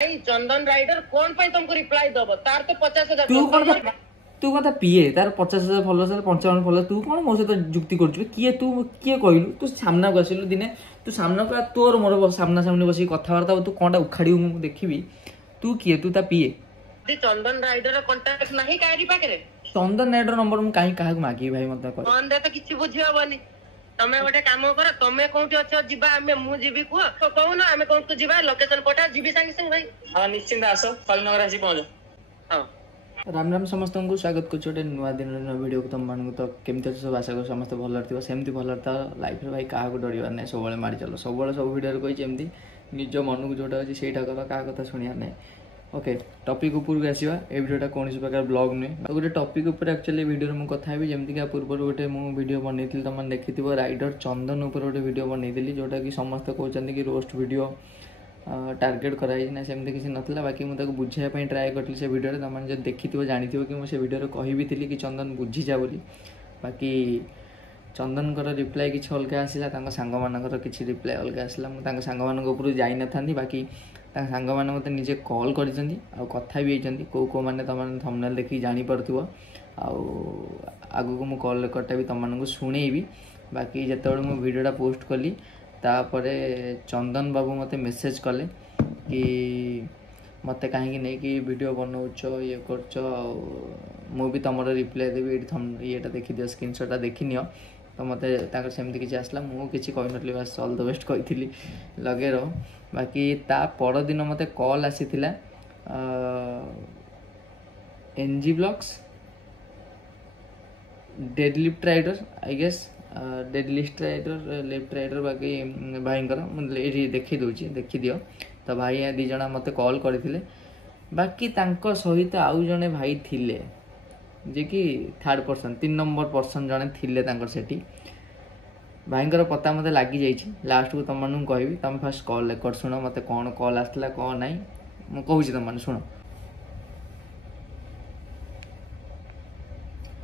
भाई चंदन राइडर कौन पे तुमको रिप्लाई दबो तार तो 50,000 तू कथा पीए तार 50,000 फॉलोअर्स 55 फॉलोअर्स तू कौन मो सहित जुक्ति करछु किए तू किए कहलु तू सामना को आसिलु दिने तू सामना को तोर मोर सामना सामने बसी कथावार्ता तू कोनटा उखाड़ी मु देखिबी तू किए तू ता पीए चंदन राइडर कांटेक्ट नाही कारी पाकरे चंदन राइडर नंबर मु काई काहा मागी भाई मत कर फोन दे तो किछि बुझी हबनी तमे गोटे काम कर तमे कोठी अछ जिबा हमें मु जीबी को कहू ना हमें कोन को जिबा लोकेशन पठा जीबी संग संग भाई हां निश्चिंत आसो फलनगर आसी पहुंचो हां राम राम समस्त को स्वागत कर छोटे नुआ दिन वीडियो को तुम मान तो केमती सब आशा कर समस्त भल थी सेमती भल था लाइफ भाई क्या डर ना सब मारी चलो सब सब वीडियो कही एमती निज मन को जोटा अच्छे से कर क्या कथा शुणा ना ओके टॉपिक ऊपर को आसवा ए वीडियोटा कौन प्रकार ब्लॉग नुहे गोटे टॉपिक ऊपर एक्चुअली वीडियो में कथा है जमीक पूर्व गोटे मुझे वीडियो बनई तुम देखी राइडर चंदन उपर गोटे वीडियो बनई जोटा कि समस्त कहते कि रोस्ट वीडियो टार्गेट कराई ना सेमती किसी नथिला बाकी मुझे बुझाई ट्राए करी से वीडियो तुम जो देखी जानी कि मुझे वीडियो कही भी थी कि चंदन बुझी जा बोली बाकी चंदन रिप्लाई किसी अलग आसला सांग मान किसी रिप्लाई अलग आसला मुझे सांग मान ऊपर जाई न था बाकी सांग मैंने मत निजे कॉल कर कथा भी होती कौ कौ मैंने तुम थंबनेल देखिए जापर आगू को मु कॉल रेकर्डटा भी तुम शुणेबी बाकी जिते मुझे वीडियोटा पोस्ट कली तापरे चंदन बाबू मते मेसेज कले कि मत कहीं नहीं कि वीडियो बनाऊच ये कर तुम रिप्लाई देवी ये देखी दियो स्क्रीनशॉट देखी नियो तो मत सेमती किसी आसला मुझे कही नी बस ऑल द बेस्ट कही लगे रहो बाकी ता पर दिन मते कॉल आसी एनजी blogs deadlift rider I guess deadlift rider left rider बाकी भाई देखी दूची देखी दियो तो भाई दी जना मते कॉल करथिले बाकी तांको सहित आउ जने भाई थिले जे कि थर्ड पर्सन 3 नंबर पर्सन जने थिले तांकर सेठी भाईंकर पता मत लगी जाइए लास्ट को तुम मानू कहि तुम फास्ट कॉल रेकर्ड शुण मत कौन कॉल आसला कौन नाई मु कहूँ तुम मैंने शुण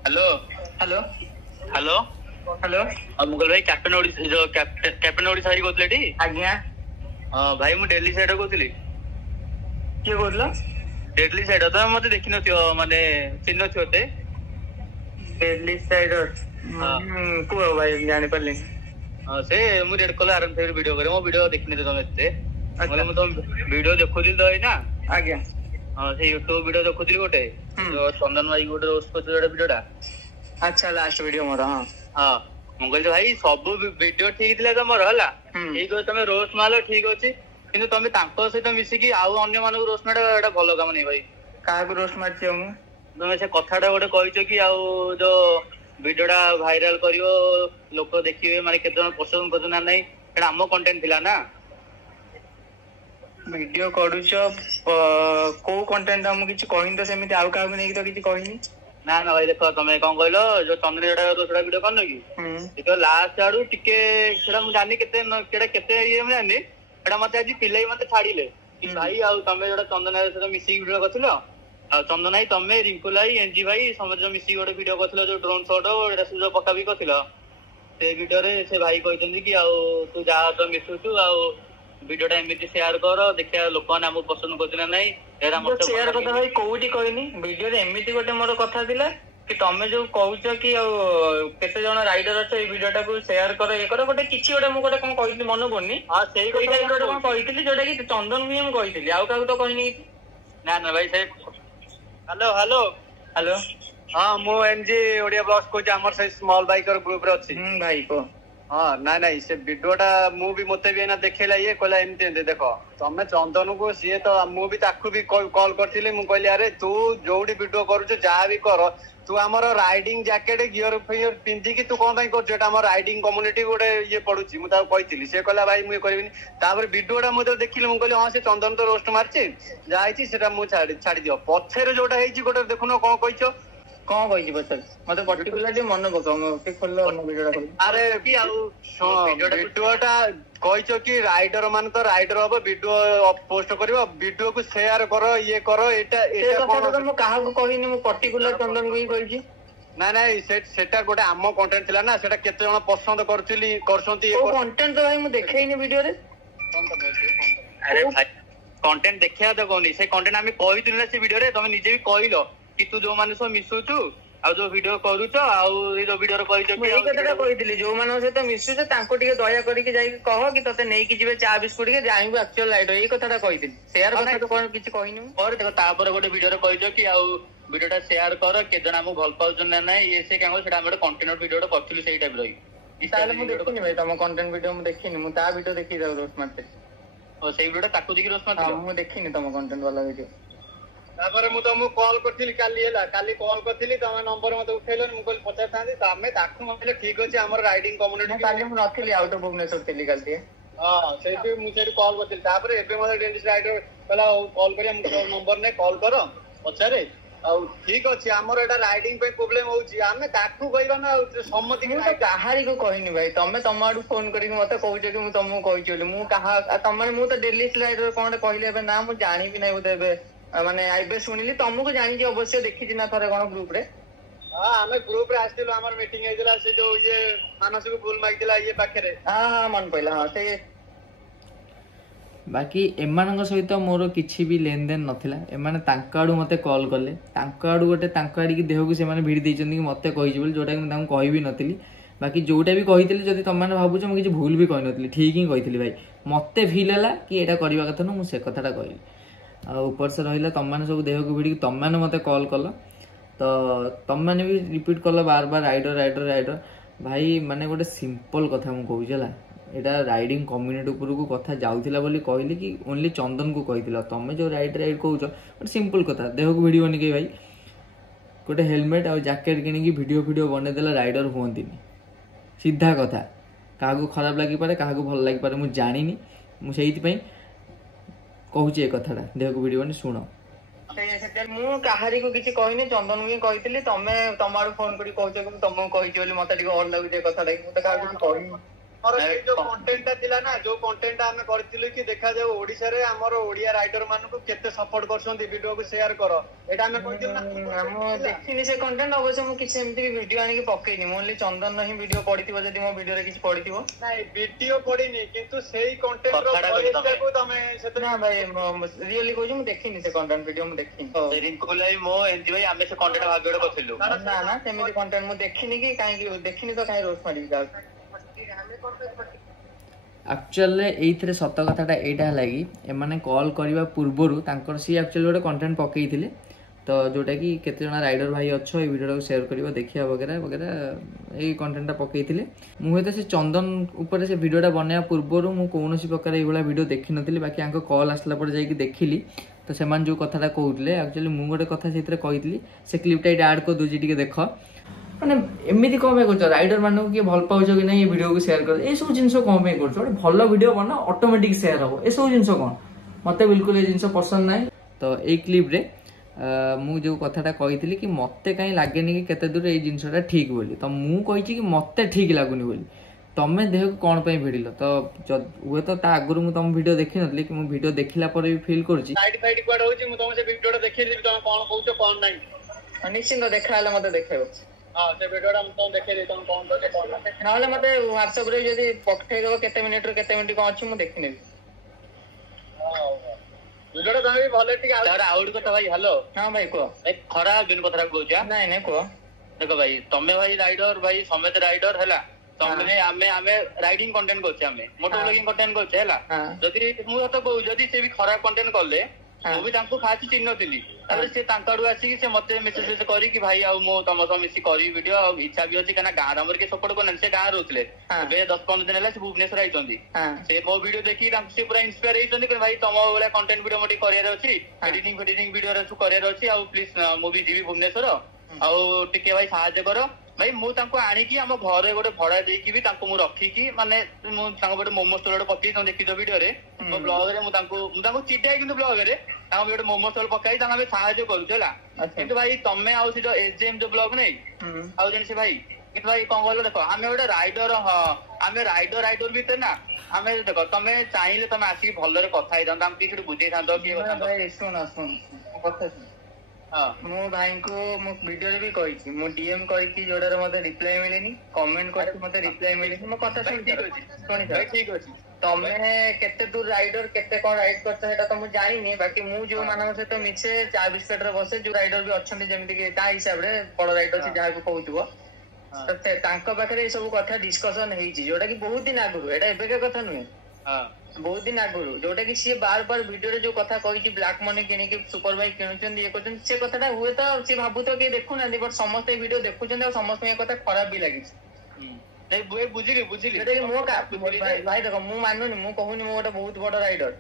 hello hello hello hello Mughal भाई कैप्टन ओडिसा जो कैप्टन ओडिसा ही कहते टी आज्ञा भाई मु दिल्ली साइड कहती किए कहला दिल्ली साइड तो मत देखि नथियो माने चिन्ह थियोते दिल्ली साइड को भाई जानि परले से मु रेड कलर आरन फेर वीडियो करे मो वीडियो देखने तुम एते मतलब मु तो वीडियो देखुदिल तो ना आज्ञा हां से YouTube वीडियो देखुदिल गोटे जो चंदन भाई गोटे रोस्ट को जोड़ा वीडियोटा अच्छा लास्ट वीडियो मोर हां हां मंगल भाई सब वीडियो ठीक थिला तमर हला ठीक हो तमे रोस्ट मालो ठीक अछि किंतु तमे तांको सहित मिसी कि आउ अन्य मानको रोस्ट माडा एटा भलो काम नै भाई का को रोस्ट मारछि हम तमे से कथाटा गोटे कहिছো कि आउ जो वीडियोटा भाइराल करियो लोक देखिबे माने केते जन पसंद करछ ना नै एटा हमो कंटेंट थिला ना वीडियो करूछ को कंटेंट हम किछ कहिन तो सेमिति आउ का नै तो किछ कहिनी ना ना भाई देखो तमे कोन कहलो जो चंद्र एटा तो सेटा वीडियो करनो कि देखो लास्ट आडू टिके सेटा मु जानि केते केडा केते ये मु जानि एटा मते आज पिलाई मते छाडीले कि भाई आउ तमे जेटा चंदन से मिसी वीडियो करथिलो चंदन भाई तमे रिंकुल भाई एनजी भाई समझ मिसी गोटे वीडियो करथिलो जो ड्रोन शॉट एटा सुजो पक्का भी करथिलो से वीडियो रे से भाई कहतंदी कि आउ तू जा तो मिसुचु आउ वीडियोटा एमिति शेयर कर देखिया लोक माने हमको पसंद करथिन ना नहीं एरा मते शेयर करता भाई कोउटी कहनी वीडियो रे एमिति गोटे मोर कथा थिला कि तमे जो कहउछ कि केते जण राइडर अछ ए वीडियोटा को शेयर कर ए कर गोटे किछि गोटे मु गोटे कोन कहितली मन पड़नी हां सेही गोटे कोन कहितली जोटा कि चंदन भी हम कहितली आउ का तो कहनी ना ना भाई से हेलो हेलो हेलो हां मो एनजी ओडिया ब्लॉग्स को हमर से स्मॉल बाइकर ग्रुप रे अछि भाई को हां ना ना से वीडियोटा मु भी मते भी ना देखेला ये कहला एमते देखो तमे चंदन को सीए तो मु भी ताकू भी कॉल करथिले मु कहली अरे तू जोडी वीडियो करू छ जा भी कर तू हमर राइडिंग जैकेट गियर फियर पिंदी कि तू कोन भाई कर जेटा हमर राइडिंग कम्युनिटी गोटे ये पडुची मु ता कहितली से कहला भाई मु करबिनी तापर वीडियोटा मु तो देखिले मु कहली हां से चंदन तो रोस्ट मारछि जाईछि सेटा मु छाडी दियो पछेर जोटा हेछि गोटे देखुनो कोन कहिछो कौन कही बचल मते पर्टिकुलरली मन पकाओ के खोलो वीडियोटा खोल अरे कि आउ वीडियोटा कहिछो कि राइडर मान तो राइडर हो वीडियो पोस्ट करिवो वीडियो को शेयर करो ये करो एटा एटा कोन तो मु काहा को कहिनी मु पर्टिकुलर चंदन को ही कहिछि ना ना सेटा गोटे आम कंटेंट थिला ना सेटा केते जण पसंद करथिली करसंती ओ कंटेंट तो भाई मु देखैनी वीडियो रे अरे भाई कंटेंट देखिया तो कोनी से कंटेंट आमे कहिथिल ना से वीडियो रे तमे निजे भी कहिलो कि तू जो माने सो मिसुचु आ जो वीडियो करूछ आ ए जो वीडियो रे कहिछ कि एई कथाटा कहिथिली जो माने से तो मिसुछ तांको टिके दया करी के जाई कह कि तते नै कि जिवे चा बिस्कुट के जाइबो एक्चुअल राइट एई कथाटा कहिथिली शेयर कथा तो कोन किछि कहिनु और देखो तापर गोटे वीडियो रे कहिछ कि आ वीडियोटा शेयर कर के जण हम भल पाउछन ना नै ये से केंगो सेटा हम कंटेंट वीडियो करथिलु सेही टाइप रही ताले मु देखिनि भाई तम कंटेंट वीडियो मु देखिनि मु ता वीडियो देखि जाउ रोस्ट मारते और सेही वीडियोटा ताकू देखि रोस्ट मारते मु देखिनि तम कंटेंट वाला वीडियो तापर मु तुमको कॉल करथिली काली हैला काली कॉल करथिली तमे नंबर मते उठैलो मु कहल पचार थांदी तमे ताकू मते ठीक अछि हमर राइडिंग कम्युनिटी काली मु नथिली आउट ऑफ भुवनेश्वर थिली काली हां सेही मु सेही कॉल करथिली तापर एबे मते डेलिस राइडर कहला कॉल करिया मु नंबर ने कॉल करो पचारे ठीक अच्छे आमर एटा राइडिंग पे प्रॉब्लम होउची आमे काठू कहबा ना सम्मति के काहारी को कहनी भाई तमे तम आडू फोन करी मते कहू जे कि मु तमु कहै छली मु कहा तमे मु तो डेली स्लाइडर कोन कहले बे ना मु जानि भी नै बोते बे माने आइबे सुनिली तमु को जानि जे अवश्य देखि जिना थरे कोन ग्रुप रे हां हमें ग्रुप रे आस्तिलो हमर मीटिंग हेजला से जो ये मानसिक फूल माइदिला ये पाखरे हां मन पहिला हां से बाकी एमान सहित मोर किसी भी लेन देन नथिला एमाने तांका आडू मते कॉल करले तांका आडू गोटे तांका आडी की देह को से माने भिड़ दैचंदी कि मते कहि बोल जोटा कि तांको कहि भी नथिली बाकी जोटा भी कहितली जदी तम माने भाबुछ म किछि भूल भी कहि नथिली ठीक ही कहितली भाई मते फील हला कि एटा करबा कथा न मु से कथाटा कहली आ ऊपर से रहिला तम माने सब देह को भिड़ कि तम माने मते कॉल करला तो तम माने भी रिपीट करला बार बार राइडर राइडर राइडर भाई माने गोटे सिंपल कथा मु कहूजला एटा राइडिंग कम्युनिटी ऊपर को कथा जाउथिला बोली कहली कि ओनली चंदन को कहिथिला तमे जो राइड कहूछ बट सिंपल कथा देह को वीडियो बनी के भाई गोटे हेलमेट और जैकेट किनी की वीडियो बने देला राइडर होंदिनी सीधा कथा काहा को खराब लागि पारे काहा को भल लागि पारे मु जानिनी मु सेहित पई कहूछ ए कथाटा देह को वीडियो बनी सुनो मु काहारी को किछि कहिनी चंदन को कहितली तमे तमाडू फोन करी कहूछ कि तमको कहिछि बोली मते टिके और लागु जे कथाटा मु त काहा को कहिनी और जो कंटेंट थिला ना जो कंटेंट आमे करथिलु कि देखा जाऊ ओडिसा रे हमर ओडिया राइडर मान को केते सपोर्ट करछन्ती वीडियो को शेयर करो एटा हमें कहथिल ना हम देखिनी से कंटेंट अवश्य मु किछ एमती वीडियो आनी के पकेनी ओनली चंदन नहीं वीडियो पडिथिबो जदी मो वीडियो रे किछ पडिथिबो नाही वीडियो पडिनी किंतु सेही कंटेंट रो पॉलिसी को तमे सेत ना भाई रियली कहू मु देखिनी से कंटेंट वीडियो मु देखिनी रिंकू लाई मो एनजी भाई आमे से कंटेंट भागेड करथिलु ना ना सेमिति कंटेंट मु देखिनी कि काई कि देखिनी तो काई रोस्ट मारी जा एक्चुअल एइथरे सत कथाटा एटा लागि एमाने कॉल करबा पूर्वरु तांकर सी एक्चुअल गोटे कंटेंट पकेइथिले तो जोटा कि केते जना राइडर भाई अच्छो ए वीडियो को शेयर करिवो देखिया वगैरह वगैरह ए कंटेंटटा पकेइथिले मु हेते से चंदन ऊपर से वीडियोटा बनाया पूर्वरु मु कोनोसी प्रकार एइबला वीडियो देखि नथिली बाकी आंको कॉल आसला पर जाई कि देखिली तो सेमान जो कथाटा कहउतले एक्चुअली मु गोटे कथा सेतरे कहितली से क्लिपटा ऐड को दुजी टिके देखो माने एमिति कम पे करछ राइडर मानू कि भल पाउछ कि नै ए वीडियो को शेयर कर ए सब जिंस कम पे करछ ओटे भलो वीडियो बना ऑटोमेटिक शेयर हो ए सब जिंस कोन मते बिल्कुल ए जिंस पसंद नै तो ए क्लिप रे मु जो कथाटा कहितली कि मते काई लागेनी कि केते दूर ए जिंसटा ठीक बोली तो मु कहिछि कि मते ठीक लागुनी बोली तमे देह को कोन पे भिडिलो तो हुए तो ता आगुरु मु तम वीडियो देखि नथली कि मु वीडियो देखिला पर भी फील करछि साइड साइड क्वाड होछि मु तम से वीडियोटा देखि देबी तम कोन कहउछ कोन नै निश्चित देखाले मते देखेबो हां से वीडियोटा हम तो देखे दे तम कोन कहउछ कोन ना नाले मते WhatsApp रे जदी पठै देबो केते मिनिट रे केते मिनिट कोन अछि मु देखि नेबी हां वीडियोटा तमे भले टिक आउट कथा भाई हेलो हां भाई को एक खराब दिन कथा कहउछ नै नै को देखो भाई तमे भाई राइडर भाई समेत राइडर हैला तमे आमे राइडिंग कंटेंट करछे आमे मोटो ब्लॉगिंग कंटेंट करछे हैला जदी मु तो कहू जदी से भी खराब कंटेंट करले मु भी तांको खासी चिन्ह नथिली तापर से तांकाडू आसी कि से मते मेसेज करी कि भाई आ मो तम सम मिसी करी वीडियो इच्छा भी अछि कना गार हमर के सपोर्ट करन से गार होतले बे 10-15 दिन हला से भुवनेश्वर आइतोंदी से मो वीडियो देखि तांको से पूरा इंस्पायर आइतोंदी कि भाई तम वाला कंटेंट वीडियो मोटी करियर अछि एडिटिंग वीडियो रे सु करियर अछि आ प्लीज मु भी जीवी भुवनेश्वर आ टिके भाई सहायता करो भाई मु तांको आनी कि हम घरे गोटे भड़ा देकी भी तांको मु रखी कि माने मु तांको गोटे मोमो स्टोर पकई तो देखि दो वीडियो रे मो ब्लॉग रे मु तांको चिटाई किंतु ब्लॉग रे तांको गोटे मोमो स्टोर पकाई तांको हम सहायता करू छला किंतु भाई तमे आउ से जो एसजेएम जो ब्लॉग नै आउ जन से भाई किंतु भाई कोन बोलो देखो हमें गोटे राइडर हमें राइडर भी ते ना हमें देखो तमे चाहिले तमे आसी भलो रे कथा आइ हम किछ बुझे थांतो कि भाई सुन कथा मो भाई को मो वीडियो रे भी कहि मो डीएम कहि जोडा मते रिप्लाई मिलेनी कमेंट करके मते रिप्लाई मिलेनी मो कथा सुनी भाई ठीक अछि तमे केते दूर राइडर केते कोन राइड करछ सेटा त मु जानिनी बाकी मु जो मानक से तो मिसे चा बिस्केट रे बसे जो राइडर भी अछंती जेमति के ता हिसाब रे बड़ राइडर से जाहा को कहउतबो त तांको पाखरे सब कथा डिस्कशन हेई छी जोटा कि बहुत दिन आगु एटा एबे के कथा नुहे बहुत दिन आगु जोटा कि सी बार बार वीडियो रे जो कथा कहि ब्लैक मनी किनी कि सुपर बाइक किनुचन ये करचन से कथाटा हुए तो सी भाबु तो के देखु ना बट समस्त वीडियो देखुचन और समस्त ये कथा खराब भी लागि नै बुझे बुझिली एटा मो का भाई देखो मु मानुनी मु कहूनी मो गोटे बहुत बड़ राइडर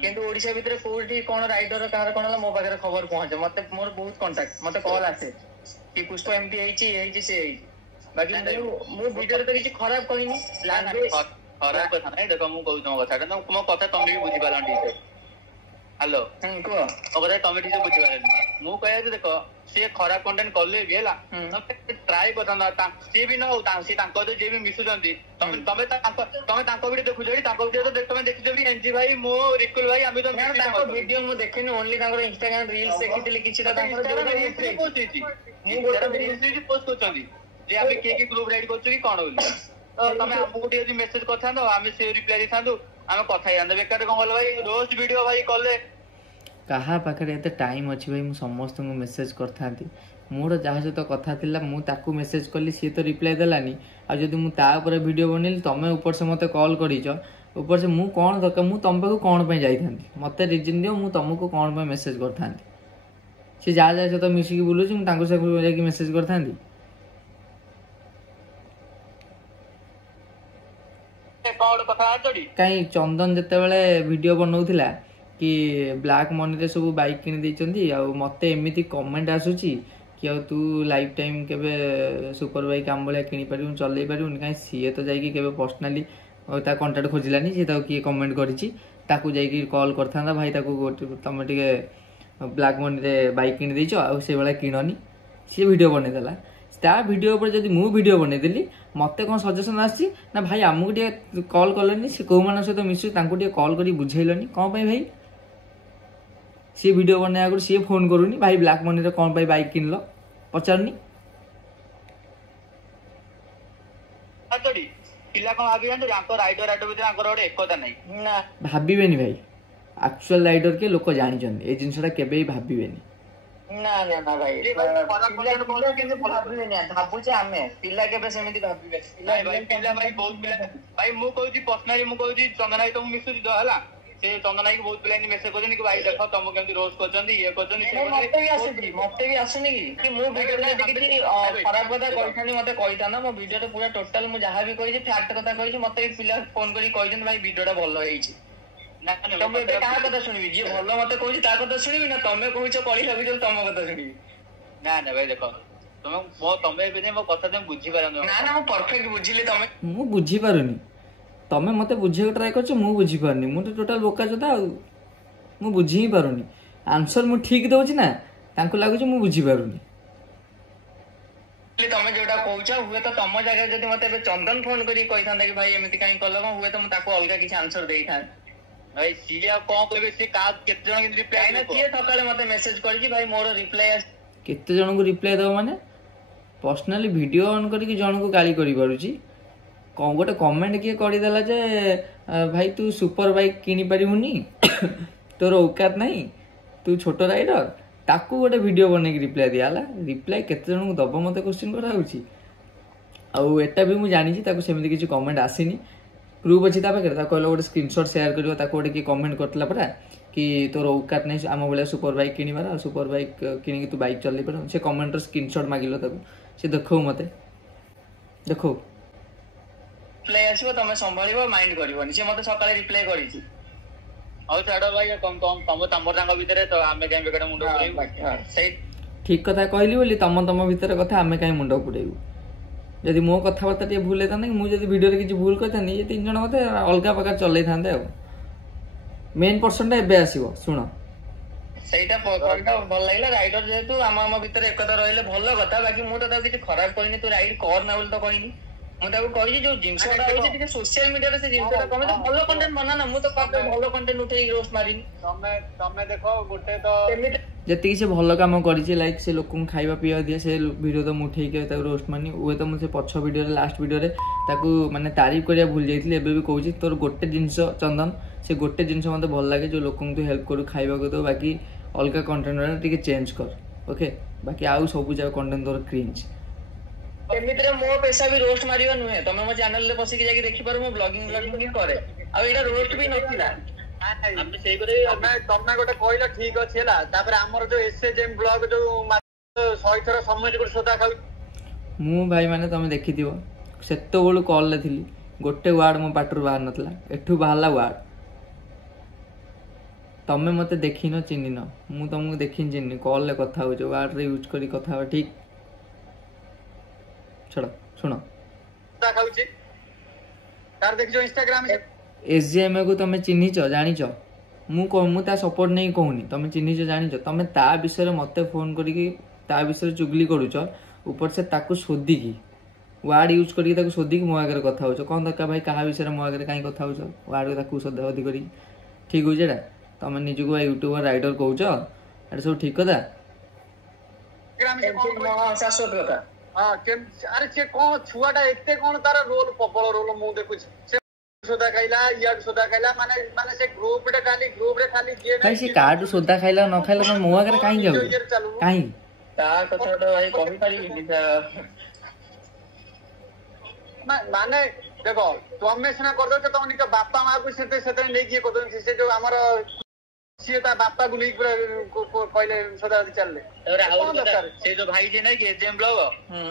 किंतु ओडिसा भितर कोठी कोन राइडर कहार कोन ला मो पाखरे खबर पहुंचे मते मोर बहुत कांटेक्ट मते कॉल आसे कि पुष्प एमटी हेची से बाकी मु वीडियो रे तो किछ खराब कहिनी लैंग्वेज खराब कथा नै देखो मु कहू तुम कथा त मो कथा तुम भी बुझी पालन ठीक है हेलो को ओकरे तुम ठीक से बुझी पालन मु कहया देखो से खराब कंटेंट करले भी हला ट्राई करता ना से भी न हो सी तांको जे भी मिसु जंती तुम तांको वीडियो देखु जड़ी तांको वीडियो तो तुम देखि देबी एनजी भाई मो रिकुल भाई आमी तो तांको वीडियो मु देखिनी ओनली तांको इंस्टाग्राम रील्स देखितली किछटा तांको पोस्ट होती मु गोटे रील्स पोस्ट करछंती जे आमी के ग्रुप राइड करछु कि कोन होली तो तमे आपको यदि मेसेज करथा तो आमे से रिप्लाई दिथांतु आमे कथा यान बेकार कोन होल भाई रोस्ट वीडियो भाई कले कहा पाखरे एते टाइम अछि भाई मु समस्त को मेसेज करथांती मोर जहा से तो कथा थिला मु ताकू मेसेज करली सी तो रिप्लाई देलानी आ जदी मु ता ऊपर वीडियो बनेली तमे ऊपर से मते कॉल करिचो ऊपर से मु कोन दक मु तम पे कोन पे जाई थांती मते रीजन दियो मु तुमको कोन पे मेसेज करथांती से जा जा से तो मिसी की बोलु मु तांको से जाकी मेसेज करथांती कहीं चंदन जिते बड़े वीडियो बनाऊला कि ब्लैक मनी रे सब बाइक किनी देइचंदी आ मते एमिति कमेंट आसुची कि आ तू लाइफ टाइम केबे सुपर बाइक आम बळिया किनी परिउ चलै परिउ कहीं सीए तो जाई कि केबे पर्सनली ता कांटेक्ट खोजिलानी से ता कि कमेंट करिची ताकू जाई कि कॉल करथांदा भाई ताकू तमे टिके ब्लैक मनी रे बाइक किनी देइचो आ से बळा किननी से वीडियो बने देला ता वीडियो पर जदी मु वीडियो बने देली मते कोन सजेशन आसी ना भाई आमु टिके कॉल करलनी से को मानन से तो मिसु तांको टिके कॉल करी बुझैलनी कोन भाई भाई सी वीडियो बने आगु सी फोन करूनी भाई ब्लैक मनी रे कोन भाई बाइक किनलो पचारनी अतडी पिला कोन आगे जान जांको राइडर बितर आंकर ओडे एकता नै ना भाबिबेनी भाई एक्चुअल राइडर के लोक जानि जंदी ए जिंसटा केबे ही भाबिबेनी ना ना ना भाई पिला बोलो केने भाबिबेनी भाबुचे आमे पिला केबे सेमिति भाबिबे पिला भाई बहुत पिला भाई मु कहूची पर्सनली मु कहूची चंदन भाई तुम मिसु द हला से चंदन भाई को बहुत पिला मेसेज करजनी कि भाई देखो तुम केमति रोज करजंदी ये करजनी से मते भी आसुनी कि मु वीडियो रे देखि खराब कथा कहिथानी मते कहिता ना मो वीडियो रे पूरा टोटल मु जहां भी कहि फैक्ट कथा कहि मते पिला फोन करी कहिजन भाई वीडियोटा भलो हेइची ना तुम एबे का कथा सुनिबी जे भलो मते कहि ता कथा सुनिबी ना तमे कहिचो कळी भाबी जो तम कथा सुनिबी ना ना भाई देखो तमे एबे मो कथा तुम बुझी पारन ना ना मो परफेक्ट बुझिले तमे मु बुझी पारुनी तमे मते बुझे ट्राई करछो मु बुझी पारनी मु तो टोटल बोका जोता मु बुझी ही पारुनी आंसर मु ठीक दउची ना तांको लागु छ मु बुझी पारुनी तमे जोटा कहउछा हुए तो तम जगह जदी मते एबे चंदन फोन करी कहिथांदा कि भाई एमिति काई कलो हुए तो म ताको अलगा किछ आंसर देइथां भाई सीया कोन कहबे से का केते जण के रिप्लाई ना किए थकाले मते मेसेज करी कि भाई मोर रिप्लाई केते जण को रिप्लाई दो माने पर्सनली वीडियो ऑन करी कि जण को गाली करी पारुची गोटे कमेंट किए करदेला जे भाई तू सुपर बाइक किनी पारिबुनी तोर औकात नहीं तू छोट राइडर ताकू गोटे वीडियो बने रिप्लाई दियाला रिप्लाई केते जण को दबो मते क्वेश्चन करा होची आ एटा भी मु जानि छी ताकू सेमिति किछ कमेंट आसीनी प्रूफ अछि ता पाखरे ता कहलो गोटे स्क्रीनशॉट शेयर करियो ताकू गोटे की कमेंट करतला परा कि तोर औकात नहीं आम बेले सुपर बाइक किनिबार सुपर बाइक किनी तू बाइक चलै पर से कमेंट रो स्क्रीनशॉट मागिलो ताकू से देखो मते देखो रिप्लाई आसीबो तमे संभाळिबो माइंड करिवोनी से मते सकाळे रिप्लाई करिछि औ छाडो भाई कम तम तमर जांग भितरे तो आमे काई बेकड़ा मुंडो पुरेइबो सही ठीक कथा कहली बोली तम भितरे कथा आमे काई मुंडो पुरेइबो यदि मो कथा बार्ता टे भूल हेता नै मु यदि वीडियो रे किछ भूल करथानी ये तीन जण मते अलगा प्रकार चलै थांदे आ मेन पर्सन टा एबे आसीबो सुनो सेटा पॉइंटटा भल लागला राइडर जेतु आमा भितरे एकता रहले भलो कथा बाकी मु तो किछ खराब करिनी तू राइड कर ना बोल तो कहिनी ମୁଁ ତାକୁ କହିଛି ଯୋଉ ଜିନିଷଟା ହଉଛି ଟିକେ ସୋସିଆଲ ମିଡିଆରେ ସେ ଜିନିଷଟା ତମେ ତ ଭଲ କଣ୍ଟେଣ୍ଟ ବନା ନା ମୁଁ ତ ଭଲ କଣ୍ଟେଣ୍ଟ ଉଠେଇ ରୋଷ୍ଟ ମାରିନି ତମେ ଦେଖ ଗୋଟେ ତ ଯେତିକି ସେ ଭଲ କାମ କରିଛି ଲାଇକ୍ ସେ ଲୋକଙ୍କୁ ଖାଇବା ପିଇବା ଦିଏ ସେ ଭିଡ଼ିଓ ତ ମୁଁ ଉଠେଇକି ତାକୁ ରୋଷ୍ଟ ମାନି ହୁଏ ତ ମୁଁ ସେ ପଛ ଭିଡ଼ିଓରେ ଲାଷ୍ଟ ଭିଡ଼ିଓରେ ତାକୁ ମାନେ ତାରିଫ କରିବା ଭୁଲି ଯାଇଥିଲି ଏବେ ବି କହୁଛି ତୋର ଗୋଟେ ଜିନିଷ ଚନ୍ଦନ ସେ ଗୋଟେ ଜିନିଷ ମୋତେ ଭଲ ଲାଗେ ଯୋଉ ଲୋକଙ୍କୁ ତୁ ହେଲ୍ପ କରୁ ଖାଇବାକୁ ଦଉ ବାକି ଅଲଗା କଣ୍ଟେଣ୍ଟ ଟିକେ ଚେଞ୍ଜ କର ଓକେ ବାକି ଆଉ ସବୁ ଯାକ କଣ୍ଟେଣ୍ଟ ତୋର କ୍ରିଞ୍ଜ ଏମିତିରେ ମୋ ପେସା ବି ରୋଷ୍ଟ ମାରିବା ନୁହେଁ ତମେ ମୋ ଚ୍ୟାନେଲରେ ବସିକି ଯାଇକି ଦେଖିପାର ମୁଁ ବ୍ଲଗିଂ ହିଁ କରେ ଆଉ ଏଇଟା ରୋଷ୍ଟ ବି ନଥିଲା ତମେ ଗୋଟେ କହିଲ ଠିକ ଅଛି ହେଲା ତାପରେ ଆମର ଯୋଉ ଏସଏଜଏମ୍ ବ୍ଲଗ ଯୋଉ 100 ଥର ସମୟ ଗୋଟେ ସୋଦା ଖାଉ ମୁଁ ଭାଇ ମାନେ ତମେ ଦେଖିଥିବ ସେତେବେଳୁ କଲରେ ଥିଲି ଗୋଟେ ୱାର୍ଡ ମୋ ପାଟିରୁ ବାହାର ନଥିଲା ଏଠୁ ବାହାରିଲା ୱାର୍ଡ ତମେ ମତେ ଦେଖିନ ଚିହ୍ନିନ ମୁଁ ତମକୁ ଦେଖିନି ଚିହ୍ନି କଲରେ କଥା ହଉଛ ୱାର୍ଡରେ ୟୁଜ କରି କଥା ହବା ଠିକ ଛାଡ଼ ଶୁଣ ଖାଉଛି ତାର ଦେଖିଛ ଇନଷ୍ଟାଗ୍ରାମ एसजीएमए को तुम चिन्हिच जानिच मु ता सपोर्ट नहीं कहूनी तुम चिन्हिच जानिच तुम ता विषय मत फोन करके ता विषय चुगली करुच ऊपर से ताकू शोधिकी वार्ड यूज करके शोधिकी मो आगे कथा हो कौन दरकार भाई क्या विषय मो आगे कहीं कथा हो वार्ड को शोधाशोधि कर ठीक हो तुम निजक भाई यूट्यूबर राइडर कौच एटा सब ठीक कथा शाश्वत कथा अरे से कौन छुआटा एते कौन तार रोल प्रबल रोल मु देखु सोदा खाइला याड सोदा खाइला माने माने से ग्रुप रे खाली जे भाई से कार्ड सोदा खाइला न खाइला तो मो आगे काई जाऊ काई ता कथा तो भाई कहि पारिबी माने देखो तुम सिना कर दो तुम निज बापा माँ को से नहीं कर से जो आमर सी ता बापा को नहीं कहले सदा चलले से जो भाई जे नै कि एजेम ब्लॉग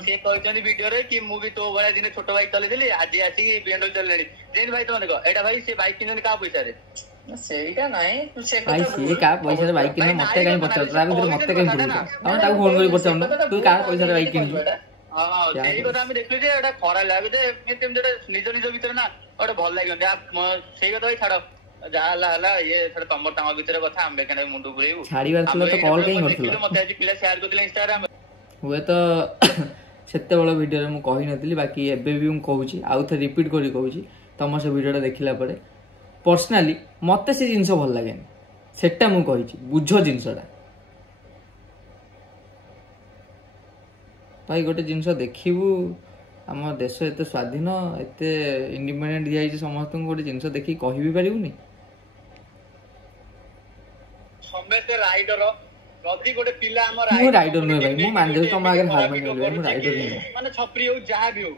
से कहचंदी वीडियो रे कि मु भी तो बड़ा दिन छोट बाइक चलेथिली आज आसी बीएमडब्ल्यू चलेनी जेन भाई तो देखो एटा भाई से बाइक किनन का पैसा रे सेटा नाही से भाई से का पैसा रे बाइक किन मते काई पचर ता भीतर मते काई पुरु हम ताको फोन करी पचर तू का पैसा रे बाइक किन हां सेही কথা আমি দেখলি যে এটা খরা লাগে যে এতেম যেটা নিজ নিজ ভিতরে না ওটা ভাল লাগে সেই কথা ভাই ছাড়ো जाला ये थोड़ा तमर तम भीतर कथा आंबे कने मुंडू पुरेबु छाड़ीबार छला तो कॉल कहीं करथला मते आज पिला शेयर करथिले इंस्टाग्राम हुए तो सेते बड़ वीडियो रे मु कहि नथिली बाकी एबे भी मु कहूची आउ थे रिपीट करी कहूची तम से वीडियोटा देखिला परे पर्सनली मते से जिंस भल लागे सेटा मु कहिची बुझो जिंसटा भाई गोटे जिंस देखिबु आम देश एते स्वाधीन एते इंडिपेंडेंट दिया समस्त गोटे जिंस देखी कहि भी पारिबुनी समते राइडर गदी गोटे पिला हमर मु राइडर नै भाई मु मान दे तुम आगे हार मान ले मु राइडर नै माने छपरी हो जहा भी हो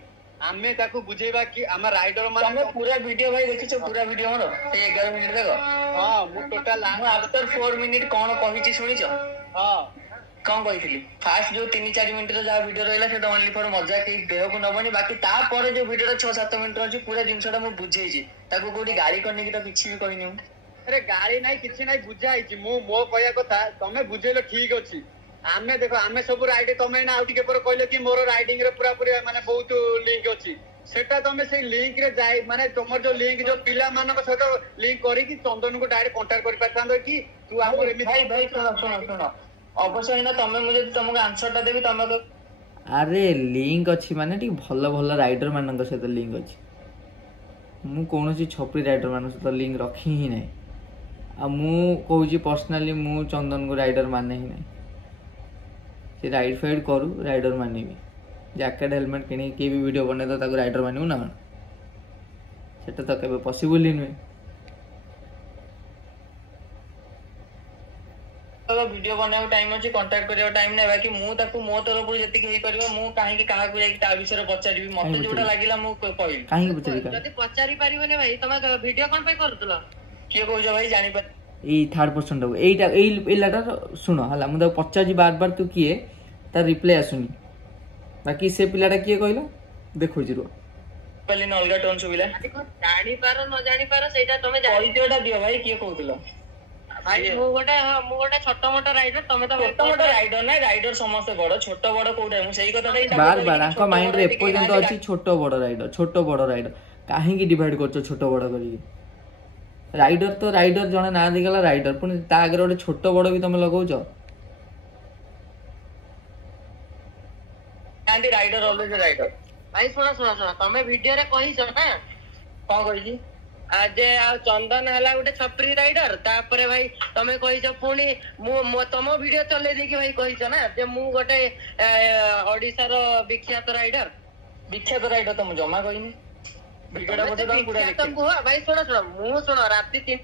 आमे ताकू बुझेबा कि हम राइडर माने तुम पूरा वीडियो भाई देखिछो पूरा वीडियो हमरो से 11 मिनिट देखो हां मु टोटल मु आफ्टर 4 मिनिट कोन कहिछि सुनिछो हां कौन कही फास्ट जो 3-4 मिनट जहाँ वीडियो रहा है ओनली फॉर मजा कहीं देह को नबनी बाकी तापर जो वीडियो 6-7 मिनट अच्छी पूरा जिनसा मुझे बुझे कौटी गाड़ी करने की तो किसी भी कहनी अरे गाड़ी ना कि ना बुझाई मो कह कथा तुम बुझेल ठीक अच्छी आमे देखो आमे सब राइड तुम ना आउटे कहले कि मोर राइडिंग रे पूरा पूरी माने बहुत लिंक अच्छी सेटा तुम से लिंक रे जाए माने तुम जो लिंक जो पिला मानक सहित लिंक करी चंदन को डायरेक्ट कांटेक्ट कर पाथांदो कि तू हमर भाई भाई सुनो अवश्य ना तुम मुझे तुमको आंसर देवी तुम अरे लिंक अच्छी माने टी भल भल राइडर मान सहित लिंक अच्छी मु कौन छपरी राइडर मान सहित लिंक रखी ही ना आ मु कहूँ पर्सनाली मु चंदन को राइडर माने ही ना से राइड फाइड करू राइडर मानिबी जैकेट हेलमेट किणी किए भी वीडियो बने तो ताको राइडर मानिबू ना सेटा तो केबे पॉसिबल ही नुहे वीडियो बनाव टाइम अच्छी कांटेक्ट करियो टाइम नै बाकी मु ताको मो तरफ जति के परिबो मु काहे कि काहा को ता विषय पचारिबी मते जोटा लागिला मु कहबी काहे पचारि जति पचारि परिबो नै भाई तमा वीडियो कोन पे करतलो के कहजो भाई जानि पर ए थर्ड पर्सन रो एटा एलाटा सुनो हला मु पचारि बार बार तू किए ता रिप्लाई आसुनी बाकी से पिलाटा किए कहलो देखो जिरो पहले न अलगा टोन सुबिला जानि पारो न जानि पारो सेटा तमे जानि जोटा दियो भाई के कहतलो भाई मु गोटे छोट मोट राइडर तमे तो छोट मोट राइडर ना राइडर समस्त बड़ छोट बड़ कोठे मु सही कथा बार बार आको माइंड रे एपर्यंत अछि छोट बड़ राइडर काहे की डिवाइड करछो छोट बड़ करी राइडर तो राइडर जने ना दिगला राइडर पुनी ता आगे गोटे छोट बड़ भी तमे लगाउछो एंड राइडर ऑलवेज राइडर भाई सुना सुना सुना तमे वीडियो रे कहिस ना कौन कहिस आज चंदन हला गोटे छपरी राइडर तापरे भाई तमे कहिस पुणी मु तम वीडियो चले दे कि भाई कहिस ना जे मु गोटे ओडिसा रो विख्यात राइडर तो मु जमा कहिनी वीडियोटा बोटे तुम पूरा देखि भाई सुना सुना मु सुना राती 3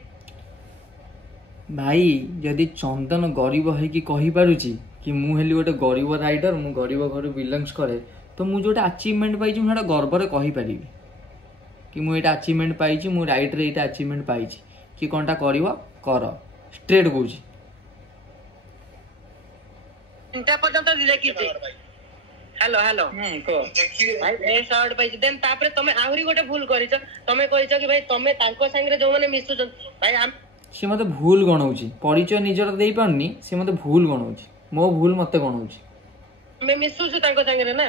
भाई जदि चंदन गरीब है कि कहि पारुची कि मु हेली गोटे गरीब राइडर मु गरीब घर बिलंग्स करे तो मु जोटा अचीवमेंट पाई छु सेटा गर्व रे कहि परिबी कि मु एटा अचीवमेंट पाई छु मु राइड रे एटा अचीवमेंट पाई छि कि कोनटा करिवो कर स्ट्रेट कहूची इंटा पर्यंत देखि छि हेलो हेलो को भाई ए शॉर्ट पाई देन तापरे तमे आहुरी गोटे भूल करिछ तमे कहिछ कि भाई तमे तांको संग रे जो माने मिसु भाई से मते भूल गणाउची परिचय निजर देई पारनी से मते भूल गणाउची मो भूल मते गणाउची मैं मिसु छु तांको संग रे ना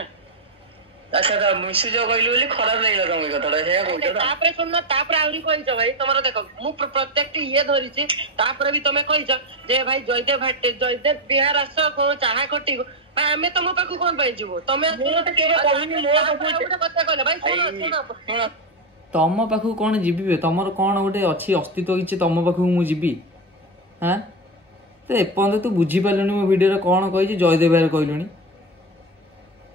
अच्छा तो मिसु जो कहलु बोली खराब लागला तमे कथडा हे कहू तापरे सुन तापरे आहुरी कहिछ भाई तमरो देखो मु प्रत्येक ये धरि छि तापरे भी तमे कहिछ जे भाई जयदेव बिहार आस को चाहा खटी आमे तम पाखु कोन पाई जीवो तमे तो केबे कहनी मो कथा कहले भाई सुन तम पाखु कौन जीवी तमर कौन गोटे अच्छी अस्तित्व किसी तम पाखु मु जीवी हाँ तो एपर्त तू बुझीपारूनी मो भिडियो कौन कही जयदेव भाई कहलुनी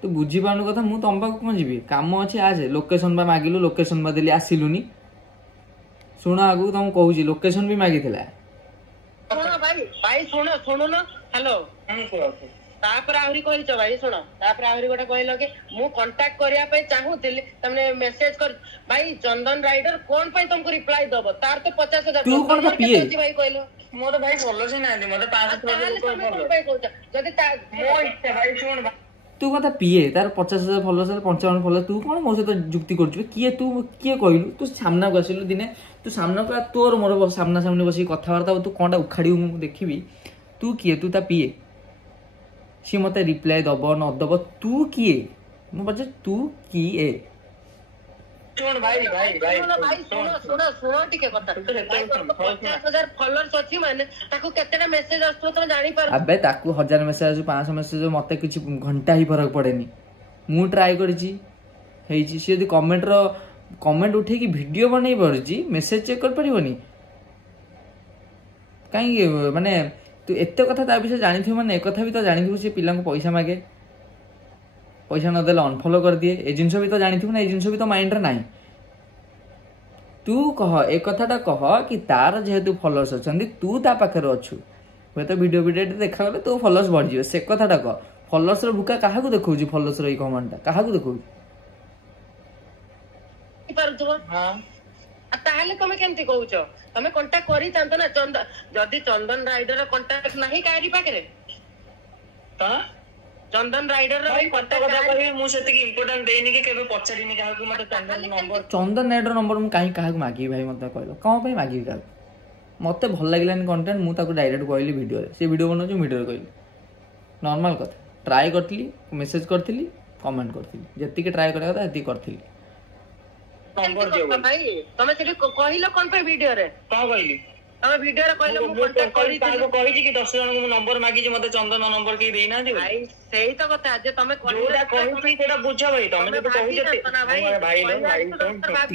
तू बुझीपारनु कथा मु तम पाखु कौन जीवी काम अच्छे आज लोकेशन बा मागिलु लोकेशन बा देली आसिलुनी शुण आगु तुम कहूँ लोकेशन भी मागी भाई शुण शुणु न हेलो तापर आहुरी कहिछ भाई सुन तापर आहुरी गोटे कहलो कि मु कांटेक्ट करिया पे चाहूतिली तमने मेसेज कर भाई चंदन राइडर कोन पे तुमको रिप्लाई दबो तार तो 50,000 तू कोन का पीए भाई कहलो मोर भाई फॉलो से नांदी मते 500 फॉलो जदी मो इच्छा भाई सुन तू कथा पीए तार 50,000 फॉलोअर्स 55 फॉलोअर्स तू कौन मो सहित जुक्ति करछु किए तू किए कहलु तू सामना को आसिलु दिने तू सामना को तोर मोर सामना सामने बसी कथावार्ता तू कोनटा उखाड़ी मु देखिबी तू किए तू ता पीए सी मते रिप्लाई दब न दब तू किए मु बजे तू किए सुन भाई सुनो टिके कथा 50,000 फॉलोअर्स अछि माने ताको केतेटा मेसेज आस्तो त जानि पर अबे ताको 1000 मेसेज आसु 500 मेसेज मते किछि घंटा ही फरक पड़ेनी मु ट्राई करछि हेछि सी यदि कमेंट उठे कि वीडियो बनै परछि मेसेज चेक कर परिबोनी काई माने तू एते कथा ता विषय जानि थि माने एक कथा भी तो जानि थि से पिला को पैसा मागे पैसा न देले अनफॉलो कर दिए ए जिंस भी तो जानि थि ना ए जिंस भी तो माइंड रे नाही तू कह एक कथाटा कह कि तार जेहेतु फॉलोअर्स अछंदी तू ता पाखर अछु वे तो वीडियो देखा गले तो फॉलोअर्स बढ़ जियो से कथाटा कह फॉलोअर्स रो भूका काहा को देखौ जी फॉलोअर्स रो ई कमेंटटा काहा को देखौ पर तो हां ताहले तमे केमती कहउछ तमे कांटेक्ट करी चांत ना जदी चंदन राइडर कांटेक्ट नाही कारी पाकरे त चंदन राइडर रे कथा कहबी मु सेति की इंपोर्टेंट देनी कि केबे पछाडीनी काहा को मते चंदन राइडर नंबर मु काहे काहा को मागी भाई मते कहलो कोन पे मागी का मते भल लागलानी कंटेंट मु ताको डायरेक्ट कहली वीडियो रे से वीडियो बनो जो वीडियो रे कहली नॉर्मल कथा ट्राई करथली मेसेज करथली कमेंट करथली जति के ट्राई करे कथा एति करथली नंबर दियो भाई तमे सेठी कहिलो कोन पे वीडियो रे का कहली तमे वीडियो रे कहलो मु कांटेक्ट करी ताको कहि कि 10 जन को नंबर मागी जे मते चंदन नंबर के देई ना दे भाई सेही तो कथा जे तमे जोटा कहि सेटा बुझ भाई तमे तो कहि जे भाई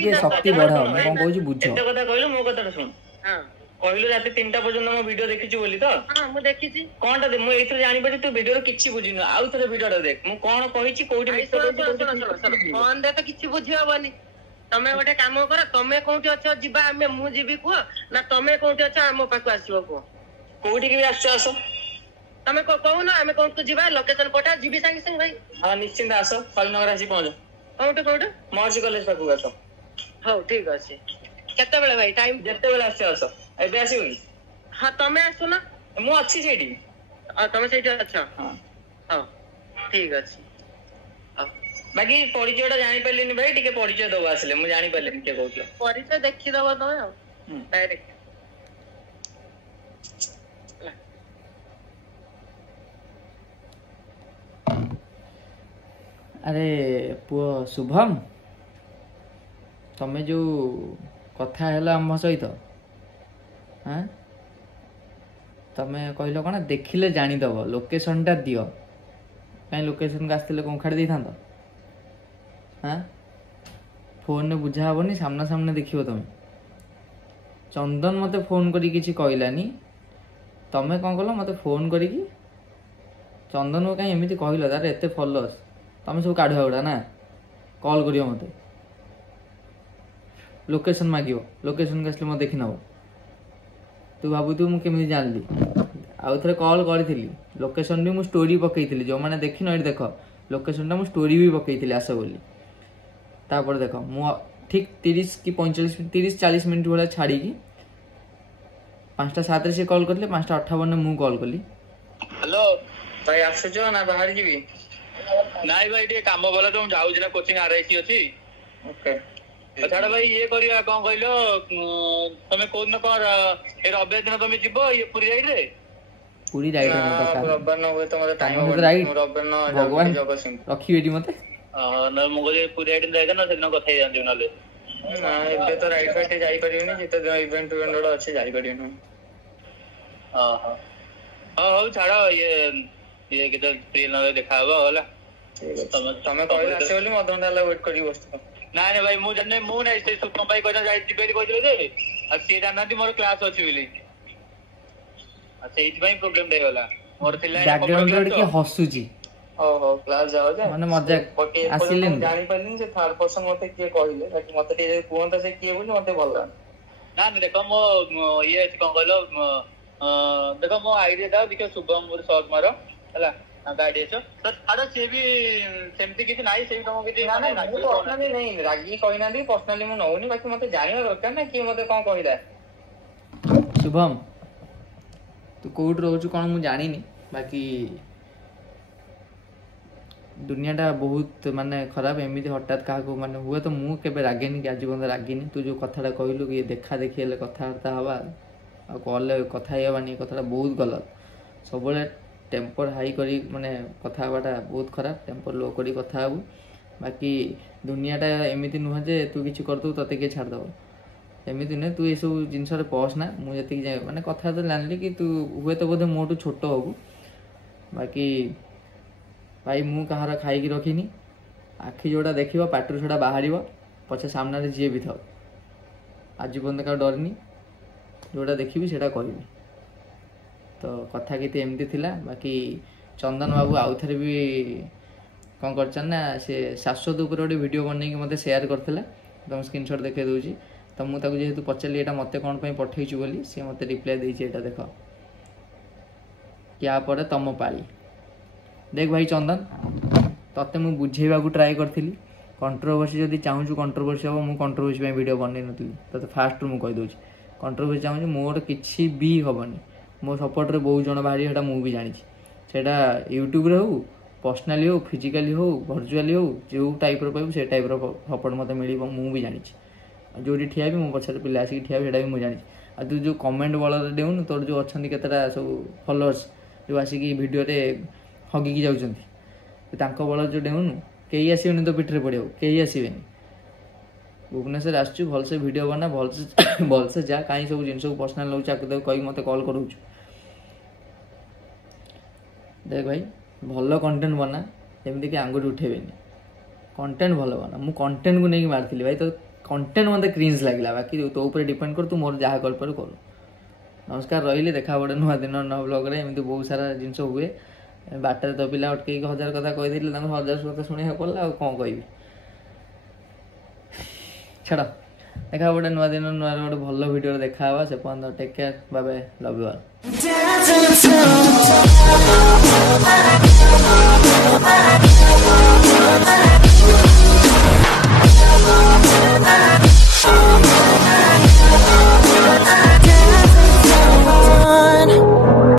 ये शक्ति बढ़ाओ मैं कोन कहू बुझ एते कथा कहलो मो कथा सुन हां कहलो रात 3टा पर्यंत मो वीडियो देखिछु बोली तो हां मु देखिछि कोनटा दे मु एथरे जानि पड़ी तू वीडियो रे किछि बुझिनो आउ थरे वीडियो देख मु कोन कहिछि कोठी मिस्टेक होछि फोन दे तो किछि बुझिबोनी तमे गोटे काम कर तमे कोठी अछ जिबा हमें मु जीबी को ना तमे कोठी अछ हम पाखु आसीबो को कोठी के भी आछो आसो तमे कहू ना हमें कोठी जिबा लोकेशन पठा जीबी संग संग भाई हां निश्चिंत आसो फलनगर आसी पहुंच कोठी महर्षि कॉलेज पाखु आसो हो ठीक अछि केते बेले भाई टाइम जेते बेले आछो एबे आसीबो हां तमे आसो ना मु अछि सेठी तमे सेठी अच्छा हां हां ठीक अछि बाकी परिचयटा जानि पल्लेनी भाई टिके परिचय दबा आसले मु जानि पल्लेनी के कहउलो परिचय देखि दबा तमे डायरेक्ट अरे पुओ शुभम तमे जो कथा हैला हम सहित हां तमे कहलो कोन देखिले जानि दबो लोकेशनटा दियो काई लोकेशन का आस्तिले कोन खाडी दै थांतो हाँ फोन में बुझा हेनी सामना सामने देखियो तुम चंदन मते फोन करी किछि कहलानी तमें कौन कल मते फोन करी चंदन को कहीं एमती कहल तार एत फॉलोअर्स तुम सब काढ़ुआ गुड़ा ना कॉल करियो मते लोकेशन मागियो लोकेशन के मत देखी नब तू भावुथु मुझे केमी जानली आउ थे कॉल करी लोकेशन भी मुझे स्टोरी पकई जो मैंने देखी ये देख लोकेशन टा मुझे स्टोरी भी पकई आस बोली तापर देख मु ठीक 30 कि 45 मिनट भाई छाड़ी 5:07 से कॉल करले 5:58 मु कॉल कली हेलो भाई आसुच ना बाहर जी नाई भाई टे काम बोला तो जाऊ ना कोचिंग आरआईसी अछि ओके छाड़ भाई ये करिया कौन कहलो तमे कोन न कर ए रबे दिन तमे जिवो ये पूरी राइड रे पूरी राइड रबर न हुए तो मते टाइम हो राइड रबर न भगवान जगह सिंह रखी बेटी मते न मु कहले पूरी राइड जायगा ना सेदिन कथा जानदियो नाले ना एबे तो राइड पे जाई परियोनी जिते इवेंट इवेंट अच्छे जाई परियोनी हां हां हां छाड़ ये के तो फ्री न देखा हबो होला तमे कहले आसे बोली मदन डाला वेट करी बसतो ना ना भाई मु जने मु नै से सुपम भाई कहना जाई जिबेरी कहले जे आ से जाननाती मोर क्लास अछि बोली आ से इज भाई प्रॉब्लम दे होला मोर थिला बैकग्राउंड रे के हसुची ओहो क्लास जाओ जे माने मजाक आसिले जानि परिन जे थर्ड पर्सन मते के कहले बाकी मते जे कोनता से के बोली मते भल ना ना देखो मो ये कोन कहलो देखो मो आईडिया दा देखो शुभम मोर सर्च मारो हला गाड़ी छ तो आडो से भी सेमती किछ नाही से तुम किछ ना ना पर्सनली नहीं रागी कहिना दी पर्सनली मु नहुनी बाकी मते जानिबा दरकार ना कि मते कोन कहिला शुभम तू कोड रहउछु कोन मु जानिनी बाकी दुनियाटा बहुत माने खराब एमती हठात क्या माने हुए तो मु केबे रागेनी कि आज बंद रागिनी तू जो कथाटा कहलु कि देखा देखी हेले कथबार्ता हवा आ कॉल कथा हेबानी कथाटा बहुत गलत सब टेम्पर हाई करी माने कथा हवाटा बहुत खराब टेम्पर लो करी कथा हबु बाकी दुनियाटा एमती नुह जे तू किछि करतु तते के छाड़ दब एमती नुह तू ये सब जिनस रे पस ना मु जति माने कथा तो जानली कि तू हुए तो बोधे मोटू छोट हबु बाकी भाई मु कहार खाई रखिनी आखि जोड़ा देखिबा पाटरू छड़ा बाहर पछे सामने जी भी था आज पर्यंत का डरनी जोड़ा देखी सेटा कहबी तो कथा किते एमती थिला बाकी चंदन बाबू आउ थे भी कौन कर ना से शाश्वत उपर गोटे वीडियो बनई मते शेयर करथिला तुम स्क्रीनशॉट देखे दूची तो मुझे जेहेतु पचारि एटा मते कौन पे पठेइछु बोली से मते रिप्लाई देइछि एटा देख क्या पड़े तम पाली देख भाई चंदन तते मु बुझेबा को ट्राई करथिली कंट्रोवर्सी जदि चाहूँ कंट्रोवर्सी हम मुझे कंट्रोवर्सी वीडियो बनई नी तो फास्ट मुझे कहीदे कंट्रोवर्सी चाहूँ मोर किसी भी हेनी मो सपोर्ट रे बहुत जन बाहरी सेटा मुझे भी जानी सेटा यूट्यूब रे हो पर्सनाली हो फिजिकली हो वर्चुअली हो जो टाइप पाइबू से टाइप सपोर्ट मत मिल मुझे भी जानी जो ठिया भी मो पछे पिला आसिक ठिया भी मुझे जानी आ तू जो कमेंट बल देउन तोर जो अच्छा केतटा सब फॉलोअर्स जो आसिक वीडियो रे हगिकी जाऊँ बल जो डेउनु कई आसबेनि तो पिठरे पड़ो कई आसबेनि भुवनेश्वर आसचु भलसे वीडियो बना भलसे जा कहीं सब जिन पर्सनाल लौच कही मत कॉल करूँ देख भाई भल कंटेंट बना जमीक कि आंगुठी उठेबेनि कंटेंट भल बना मु कंटेंट को लेकिन मारती भाई तो कंटेंट मत क्रिंज लगे बाकी तो ऊपर डिपेंड कर तू मोर जहाँ कर करू नमस्कार रही देखा गोटे नुआ दिन न ब्लॉग रे एमती बहुत सारा जिन हुए बाटर तो पिला अटक 1000 कथा कही 1000 कथा शुणा पड़ा कौन कह छाड़ देखा गोटे नुआ दिन नुआ गोटे भल वीडियो देखा से पर्यटन take care bye bye love you all.